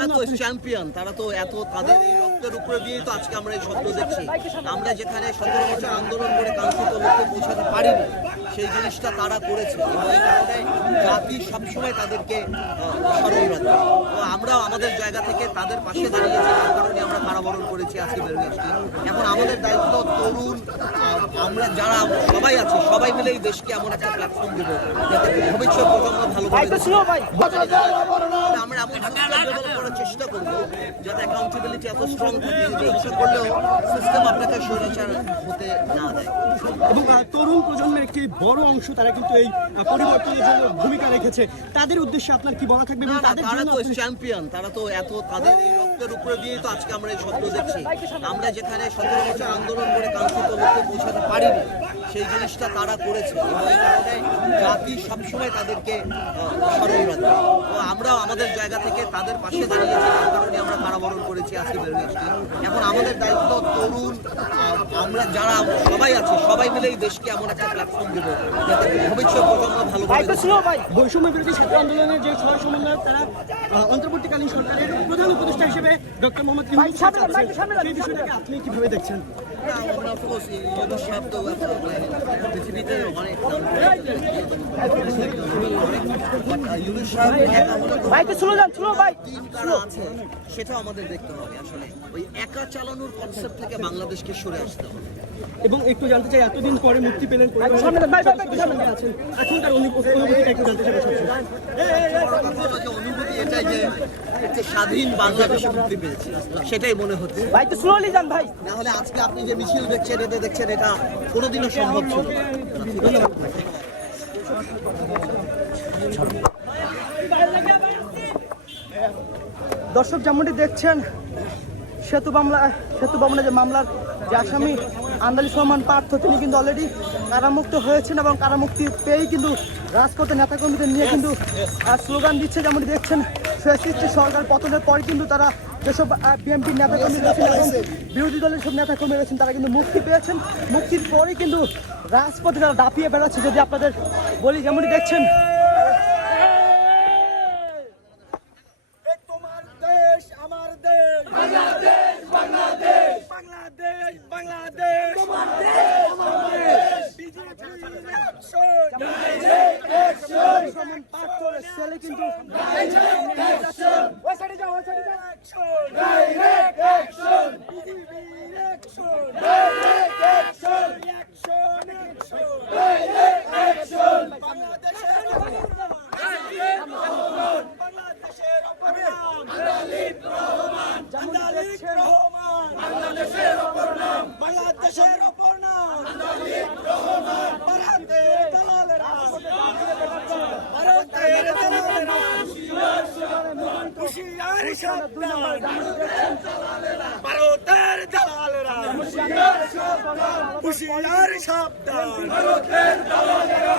তারা তো চ্যাম্পিয়ন, তারা তো এত তাদের এই রক্তের উপরে দিয়েই তো আজকে আমরা এই স্বপ্ন দেখছি। আমরা যেখানে 17 বছর আন্দোলন করে কাঙ্ক্ষিত লক্ষ্যে পৌঁছাতে পারিনি, সেই জিনিসটা তারা করেছে এবং এই কারণে জাতি সবসময় তাদেরকে স্মরণ রাখবে। আমরাও আমাদের জায়গা থেকে তাদের পাশে দাঁড়িয়েছি, তার কারণে আমরা কারাবরণ করেছি, আজকে বেরোয় আসছি। এখন আমাদের দায়িত্ব তরুণ আমরা যারা সবাই আছে, সবাই মিলে এই দেশকে এমন একটা প্ল্যাটফর্ম দেবো যাতে ভবিষ্যৎ প্রজন্ম ভালোভাবে আমরা এমন সিস্টেম ডেভেলপ করার চেষ্টা করবো যাতে অ্যাকাউন্টেবিলিটি এত স্ট্রং থাকে যে ইচ্ছা করলেও সিস্টেম আপনাকে স্বৈরাচার হতে না দেয়। এবং তরুণ প্রজন্মের একটি বড় অংশ তারা কিন্তু এই পরিবর্তনের জন্য ভূমিকা রেখেছে, তাদের উদ্দেশ্যে আপনার কি বলা থাকবে? তারা তো চ্যাম্পিয়ন, তারা তো এত তাদের এই রক্তের উপরে দিয়েই তো আজকে আমরা এই স্বপ্ন দেখছি। আমরা যেখানে 17 বছর আন্দোলন করে কাঙ্ক্ষিত লক্ষ্যে পৌঁছাতে পারিনি, সেই জিনিসটা তারা করেছে এবং এই কারণে জাতি সবসময় তাদেরকে স্মরণ রাখবে। আমরাও আমাদের জায়গা থেকে তাদের পাশে দাঁড়িয়েছি, তার কারণে আমরা কারাবরণ করেছি, আজকে বেরোয় আসছি। এখন আমাদের দায়িত্ব তরুণ আমরা যারা সবাই আছে, সবাই মিলে এই দেশকে এমন একটা প্ল্যাটফর্ম দেবো যাতে ভবিষ্যৎ প্রজন্ম ভালোভাবে। বৈষম্য বিরোধী ছাত্র আন্দোলনের যে সহ সমন্বয়ক তারা অন্তর্বর্তীকালীন সরকারের প্রধান উপদেষ্টা হিসেবে ডক্টর মোহাম্মদ ইউনূস সেই বিষয়টাকে আপনি কিভাবে দেখছেন? পৃথিবীতে অনেক আছে, সেটা আমাদের দেখতে হবে। আসলে ওই একা চালানোর কনসেপ্ট থেকে বাংলাদেশকে সরে আসতে হবে। এবং একটু জানতে চাই, এতদিন পরে মুক্তি পেলেন, এখনকার অনুভূতিটা একটু জানতে চাই। অনুভূতি এটাই যে একটা স্বাধীন বাংলাদেশে মুক্তি পেয়েছি, সেটাই মনে হচ্ছে। ভাই তো স্লোলি যান ভাই, না হলে আজকে আপনি যে মিছিল দেখছেন, এতে দেখছেন, এটা কোনোদিনও সম্ভব ছিল না। দর্শক যেমনটি দেখছেন, সেতু ভবনে যে মামলার যে আসামি আন্দালিব রহমান পার্থ, তিনি কিন্তু অলরেডি কারামুক্ত হয়েছেন এবং কারামুক্তি পেয়েই কিন্তু রাজপথে নেতাকর্মীদের নিয়ে কিন্তু স্লোগান দিচ্ছে। যেমনটি দেখছেন, ফ্যাসিস্ট সরকার পতনের পরে কিন্তু তারা যেসব বিএনপির নেতাকর্মী রয়েছেন এবং বিরোধী দলের সব নেতাকর্মী রয়েছেন, তারা কিন্তু মুক্তি পেয়েছেন। মুক্তির পরেই কিন্তু রাজপথে তারা দাপিয়ে বেড়াচ্ছে। যদি আপনাদের বলি, যেমনটি দেখছেন, ছেলে কিন্তু বাংলাদেশের অপর নাম ভারতের দালালেরা, হুশিয়ার সাবধান ভারতের দালালেরা।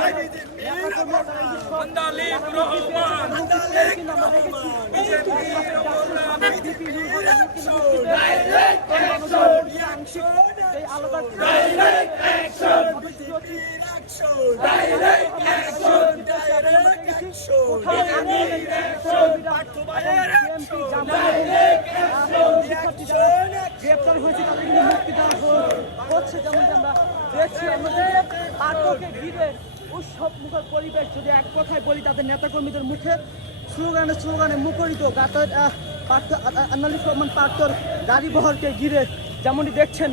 আন্দালিব রহমান, ডাইরেক্ট গ্রেপ্তার হয়েছে, তাদের কিন্তু মুক্তি দেওয়া হচ্ছে। যেমনটি আমরা দেখছি, আমাদের পাঠকে ঘিরে উৎসব মুখর পরিবেশ। যদি এক কথায় বলি, তাদের নেতাকর্মীদের মুখে স্লোগানে মুখরিত আন্দালিব রহমান পার্থর গাড়ি বহরকে ঘিরে। যেমনটি দেখছেন,